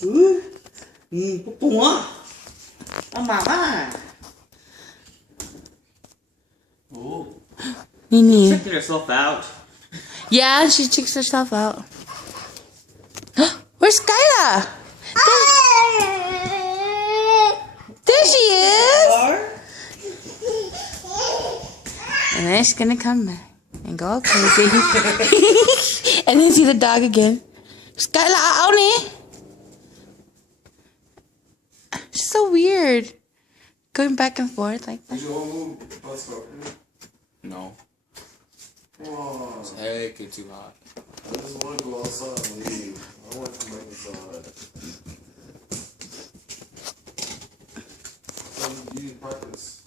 뽀뽀아. 마마. Oh. Nini. Checking herself out. Yeah, she checks herself out. Where's Skyla? There she is. And then she's gonna come back and go all crazy. And then see the dog again. Skyla, out ni. She's so weird. Going back and forth like that. No. Come on. It's heck, it's too hot. I just want to go outside and leave. I want to come back inside. You need practice.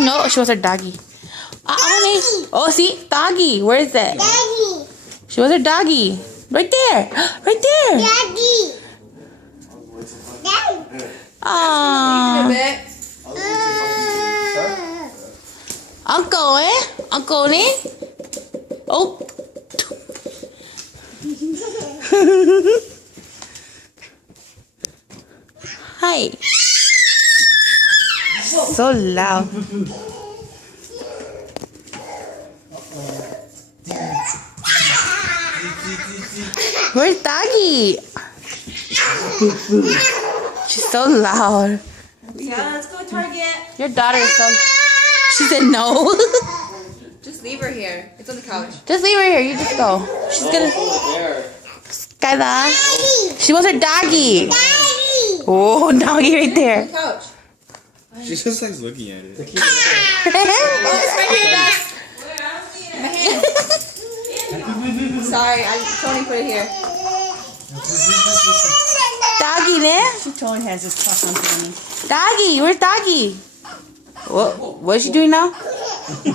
No, she was her doggy. Oh, see? Doggy. Where is it? Daddy. She was her doggy. Right there. Right there. Daddy. Daddy. Aww. Uncle, eh? Uncle, eh? Oh. Hi. So loud. Where's Doggy? She's so loud. Yeah, let's go Target. Your daughter is so... She said no. Just leave her here. It's on the couch. Just leave her here. You just go. She's gonna... Skyla. She wants her doggy. Daddy. Oh, doggy right there. Couch. She just likes looking at it. Oh, it's right here, guys. My hand. Sorry, Tony put it here. Doggy, ne? Tony has his crush on Tony. Doggy. Where's Doggy? What's she doing now? She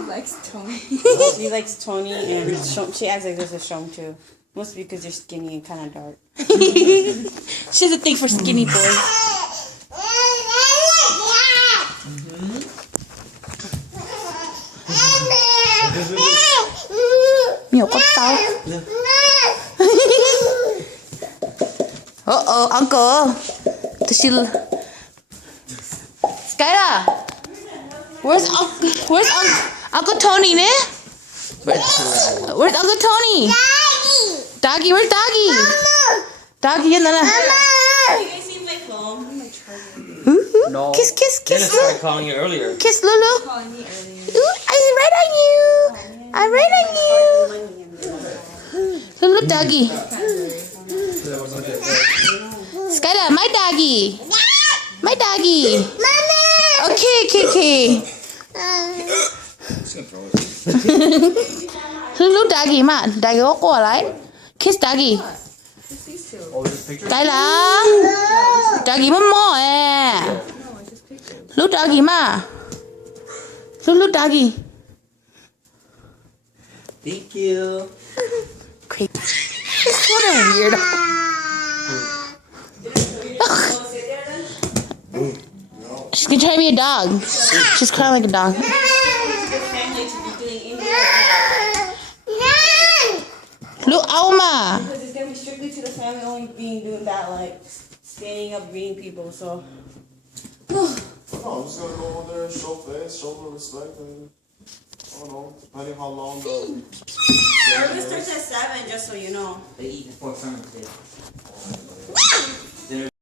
likes Tony. She likes Tony and she acts like there's a Shom too. Mostly because you're skinny and kind of dark. She has a thing for skinny boys. Nhiều con tao. Uh-oh, Uncle. Does she... Skyla. Where's Uncle Tony, ne? Where's Uncle Tony? Doggy, where's Doggy? Doggy, yan na. You guys see my phone? No. Kiss, kiss, Dennis kiss. tried calling you earlier. Kiss, Lulu. Calling me earlier. Ooh, I'm right on you. I'm right on you. Lulu, Doggy. Skyla, my doggy. My doggy. Okay, okay, okay. She's gonna throw it. Lulu, Doggy, ma. Doggy, có của lại. Kiss, Doggy. Oh, this picture? Skyla. Doggy, mất mỏ eh. Lulu, Doggy, ma. Lulu, Doggy. Thank you. Creep. It's sort of weird. She's gonna try to be a dog. She's crying like a dog. Family to be doing India Look, Alma. Because it's gonna be strictly to the family only doing that, like standing up, greeting people. So No, I'm just gonna go over there and show face, show the respect, and I don't know, depending how long the Service starts at 7, just so you know. They eat before someone did.